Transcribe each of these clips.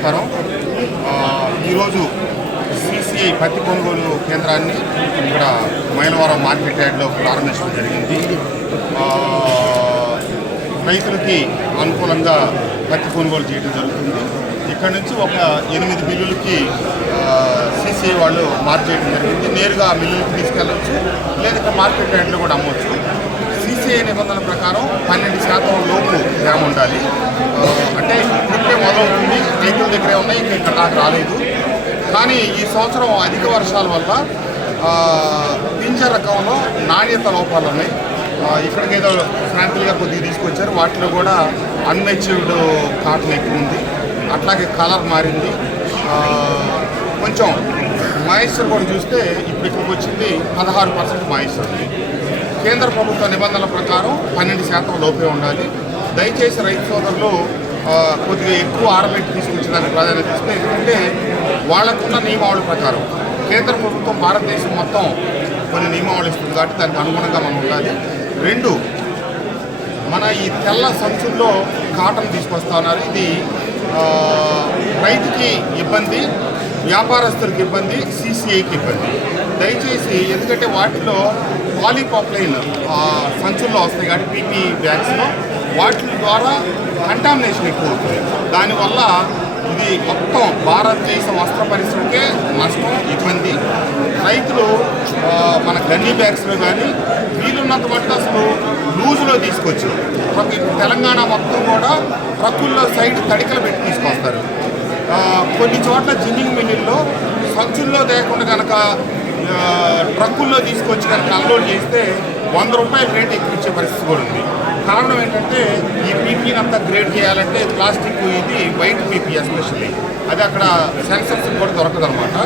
నమస్కారం. ఈరోజు సిసిఐ పత్తి కొనుగోలు కేంద్రాన్ని ఇక్కడ మైలవరం మార్కెట్ యార్డ్లో ప్రారంభించడం జరిగింది. రైతులకి అనుకూలంగా పత్తి కొనుగోలు చేయడం జరుగుతుంది. ఇక్కడ నుంచి ఒక ఎనిమిది మిల్లులకి సిసిఐ వాళ్ళు మార్క్ చేయడం జరిగింది. నేరుగా ఆ మిల్లులకు తీసుకెళ్ళవచ్చు లేదా ఇక్కడ మార్కెట్ యార్డ్లో కూడా అమ్మవచ్చు సిసిఐ నిబంధనల ప్రకారం పన్నెండు శాతం లోపు తేమ ఉండాలి ఆ, అంటే ఇప్పుడే మొదలవుతుంది నిర్ణయం ఇంకా ఇక్కడ నాకు రాలేదు. కానీ ఈ సంవత్సరం అధిక వర్షాల వల్ల ఆ, రకంలో నాణ్యత లోపాలు ఉన్నాయి. ఇక్కడికి ఏదో శాంపిల్గా కొద్దిగా తీసుకొచ్చారు. వాటిలో కూడా అన్మెచ్యూర్డ్ కాటన్ ఎక్కువ ఉంది. అట్లాగే కలర్ మారింది. కొంచెం మాయిశ్చర్ కూడా చూస్తే ఇప్పుడు ఇక్కడికి వచ్చింది పదహారు పర్సెంట్ మాయిశ్చర్. కేంద్ర ప్రభుత్వ నిబంధనల ప్రకారం పన్నెండు శాతం లోపే ఉండాలి. దయచేసి రైతు సోదరులు కొద్దిగా ఎక్కువ ఆరబెట్టి తీసుకొచ్చేదానికి ప్రాధాన్యత ఇస్తే ఎందుకంటే వాళ్ళకున్న నియమావళి ప్రకారం కేంద్ర ప్రభుత్వం భారతదేశం మొత్తం కొన్ని నియమావళి ఇస్తుంది కాబట్టి దానికి అనుగుణంగా మనం ఉండాలి. రెండు మన ఈ తెల్ల సంచుల్లో కాటన్ తీసుకొస్తా ఉన్నారు. ఇది రైతుకి ఇబ్బంది వ్యాపారస్తులకు ఇబ్బంది సీసీఐకి ఇబ్బంది. దయచేసి ఎందుకంటే వాటిలో పాలీపాప్లైన్ సంచుల్లో వస్తాయి కాబట్టి పీపీ బ్యాగ్స్లో వాటి ద్వారా కంటామినేషన్ ఎక్కువ అవుతుంది. దానివల్ల ఇది మొత్తం భారతదేశ వస్త్ర పరిశ్రమకే నష్టం ఇబ్బంది. రైతులు మన గన్నీ బ్యాగ్స్లో కానీ వీలున్నంత మట్టు అసలు లూజులో తీసుకొచ్చి ప్రతి తెలంగాణ మొత్తం కూడా ట్రక్కుల్లో సైడ్ తడికలు పెట్టి తీసుకొస్తారు. కొన్ని చోట్ల జిన్నింగ్ మిల్లుల్లో సంచుల్లో లేకుండా కనుక ట్రక్కుల్లో తీసుకొచ్చి కనుక అన్లోడ్ చేస్తే వంద రూపాయల రేట్ ఎక్కువ ఇచ్చే పరిస్థితి కూడా ఉంది. కారణం ఏంటంటే ఈ పీపీని అంతా గ్రేడ్ చేయాలంటే ప్లాస్టిక్ ఇది వైట్ పీపీ ఎస్పెషల్లీ. అది అక్కడ సెన్సర్స్ కూడా దొరకదనమాట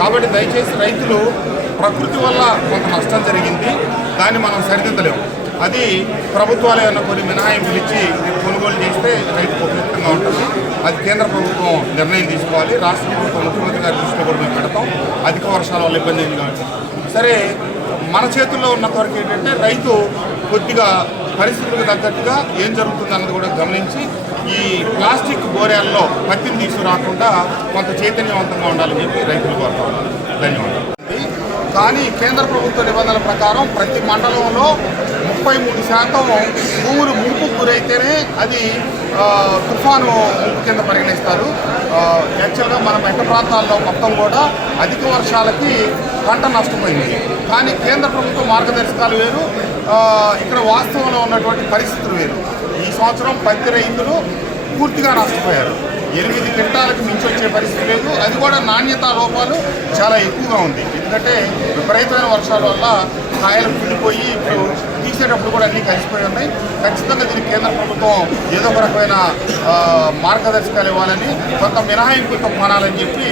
కాబట్టి దయచేసి రైతులు ప్రకృతి వల్ల కొంత నష్టం జరిగింది దాన్ని మనం సరిదిద్దలేము. అది ప్రభుత్వాలు ఏమైనా కొన్ని మినహాయింపులు ఇచ్చి కొనుగోలు చేస్తే రైతుకు ఉపయుక్తంగా ఉంటుంది అది కేంద్ర ప్రభుత్వం నిర్ణయం తీసుకోవాలి. రాష్ట్ర ప్రభుత్వం ముఖ్యమంత్రి గారి దృష్టిలో కూడా మేము పెడతాం. అధిక వర్షాల వల్ల ఇబ్బంది కాబట్టి సరే మన చేతుల్లో ఉన్నంత వరకు ఏంటంటే రైతు కొద్దిగా పరిస్థితులకు తగ్గట్టుగా ఏం జరుగుతుందన్నది కూడా గమనించి ఈ ప్లాస్టిక్ బోరేల్లో పత్తిని తీసుకురాకుండా కొంత చైతన్యవంతంగా ఉండాలని చెప్పి రైతులు కోరుతా ఉన్నారు ధన్యవాదాలు. కానీ కేంద్ర ప్రభుత్వ నిబంధనల ప్రకారం ప్రతి మండలంలో ముప్పై మూడు శాతం భూములు ముంపు గురైతేనే అది తుఫాను ముంపు కింద పరిగణిస్తారు. యాక్చువల్గా మన మెట్ట ప్రాంతాల్లో మొత్తం కూడా అధిక వర్షాలకి పంట నష్టపోయింది. కానీ కేంద్ర ప్రభుత్వ మార్గదర్శకాలు వేరు ఇక్కడ వాస్తవంలో ఉన్నటువంటి పరిస్థితులు వేరు. ఈ సంవత్సరం పత్తి రైతులు పూర్తిగా నష్టపోయారు. ఎనిమిది క్వింటాలకు మించి వచ్చే పరిస్థితి లేదు. అది కూడా నాణ్యత లోపాలు చాలా ఎక్కువగా ఉంది. ఎందుకంటే విపరీతమైన వర్షాల వల్ల కాయలు కుళ్ళిపోయి ఇప్పుడు తీసేటప్పుడు కూడా అన్నీ కలిసిపోయి ఉన్నాయి. ఖచ్చితంగా దీనికి కేంద్ర ప్రభుత్వం ఏదో ఒక రకమైన మార్గదర్శకాలు ఇవ్వాలని కొంత మినహాయింపులతో మానాలని చెప్పి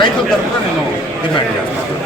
రైతుల తరఫున నేను డిమాండ్ చేస్తాను